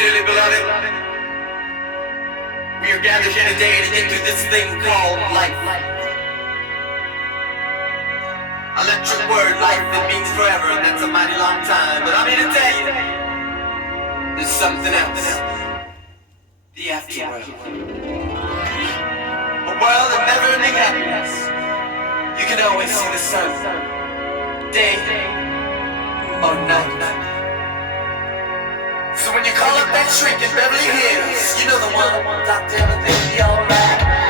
Dearly beloved, we are gathered here today to get through this thing called life. Electric word, life, it means forever, and that's a mighty long time. But I'm here to tell you, there's something else. The afterworld. A world of never-ending happiness. You can always see the sun, day or night. So when you call up that shrink in Beverly Hills, you know the one, Dr. Everything be alright.